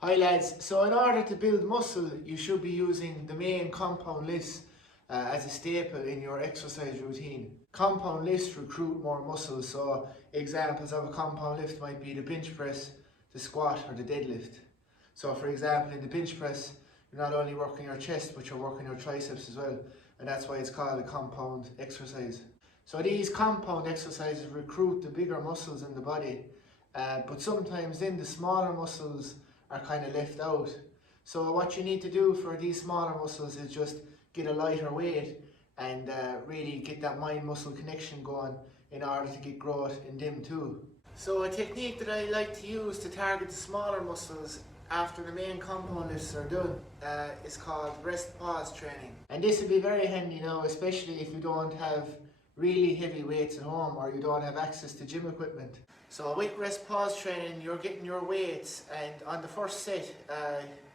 Hi lads, so in order to build muscle you should be using the main compound lifts as a staple in your exercise routine. Compound lifts recruit more muscle, so examples of a compound lift might be the bench press, the squat or the deadlift. So for example in the bench press you're not only working your chest but you're working your triceps as well, and that's why it's called a compound exercise. So these compound exercises recruit the bigger muscles in the body, but sometimes then the smaller muscles are kind of left out. So what you need to do for these smaller muscles is just get a lighter weight and really get that mind muscle connection going in order to get growth in them too. So a technique that I like to use to target the smaller muscles after the main compound lifts are done is called rest pause training. And this will be very handy now, especially if you don't have really heavy weights at home or you don't have access to gym equipment. So with rest pause training you're getting your weights, and on the first set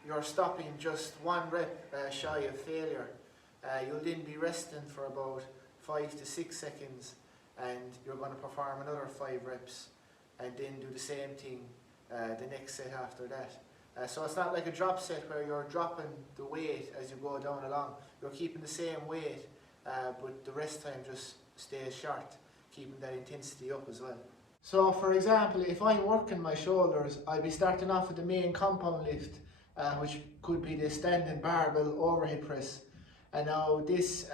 you're stopping just one rep shy of failure. You'll then be resting for about 5 to 6 seconds and you're going to perform another 5 reps and then do the same thing the next set after that. So it's not like a drop set where you're dropping the weight as you go down along. You're keeping the same weight but the rest time just stays short, keeping that intensity up as well. So for example, if I'm working my shoulders, I'll be starting off with the main compound lift, which could be the standing barbell overhead press. And now this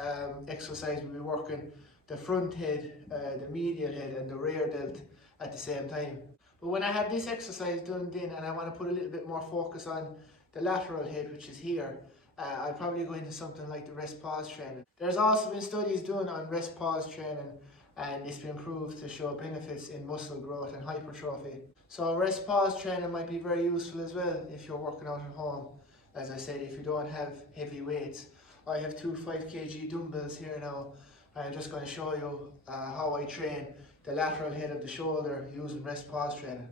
exercise will be working the front head, the medial head and the rear delt at the same time. But when I have this exercise done then and I want to put a little bit more focus on the lateral head, which is here, I'll probably go into something like the rest pause training. There's also been studies done on rest pause training, and it's been proved to show benefits in muscle growth and hypertrophy. So rest pause training might be very useful as well if you're working out at home. As I said, if you don't have heavy weights. I have two 5 kg dumbbells here now. I'm just going to show you how I train the lateral head of the shoulder using rest pause training.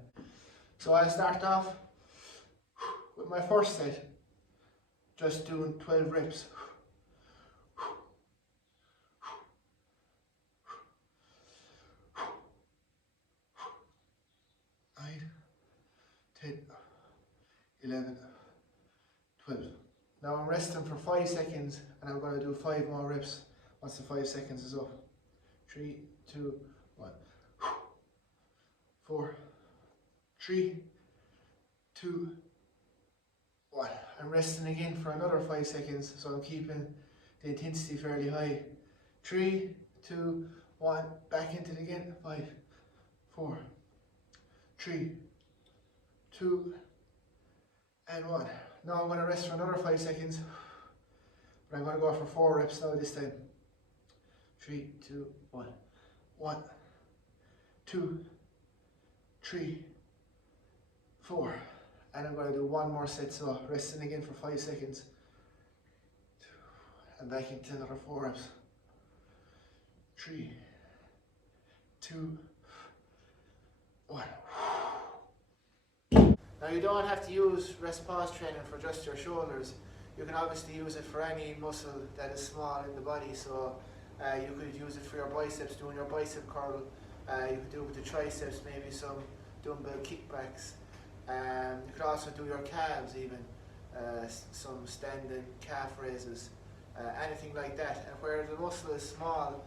So I'll start off with my first set, just doing 12 reps. 9, 10, 11, 12. Now I'm resting for 5 seconds and I'm going to do 5 more reps once the 5 seconds is up. 3, 2, 1. 4, 3, 2, 1. I'm resting again for another 5 seconds, so I'm keeping the intensity fairly high. 3, 2, 1. Back into it again. 5, 4, 3, 2, and 1. Now I'm going to rest for another 5 seconds, but I'm going to go for 4 reps now this time. 3, 2, 1. 1, 2, 3, 4. And I'm going to do one more set, so resting again for 5 seconds. And back into another 4 reps. 3, 2, 1. Now you don't have to use rest pause training for just your shoulders. You can obviously use it for any muscle that is small in the body. So you could use it for your biceps, doing your bicep curl. You could do it with the triceps, maybe some dumbbell kickbacks. You could also do your calves even, some standing calf raises, anything like that. And where the muscle is small,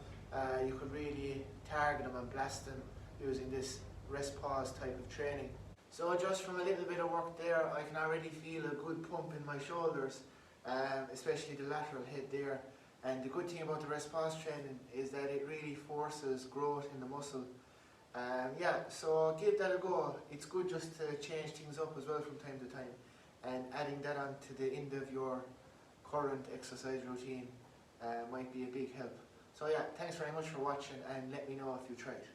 you could really target them and blast them using this rest pause type of training. So just from a little bit of work there, I can already feel a good pump in my shoulders, especially the lateral head there. And the good thing about the rest pause training is that it really forces growth in the muscle. Yeah, so give that a go. It's good just to change things up as well from time to time, and adding that on to the end of your current exercise routine might be a big help. So yeah, thanks very much for watching and let me know if you tried.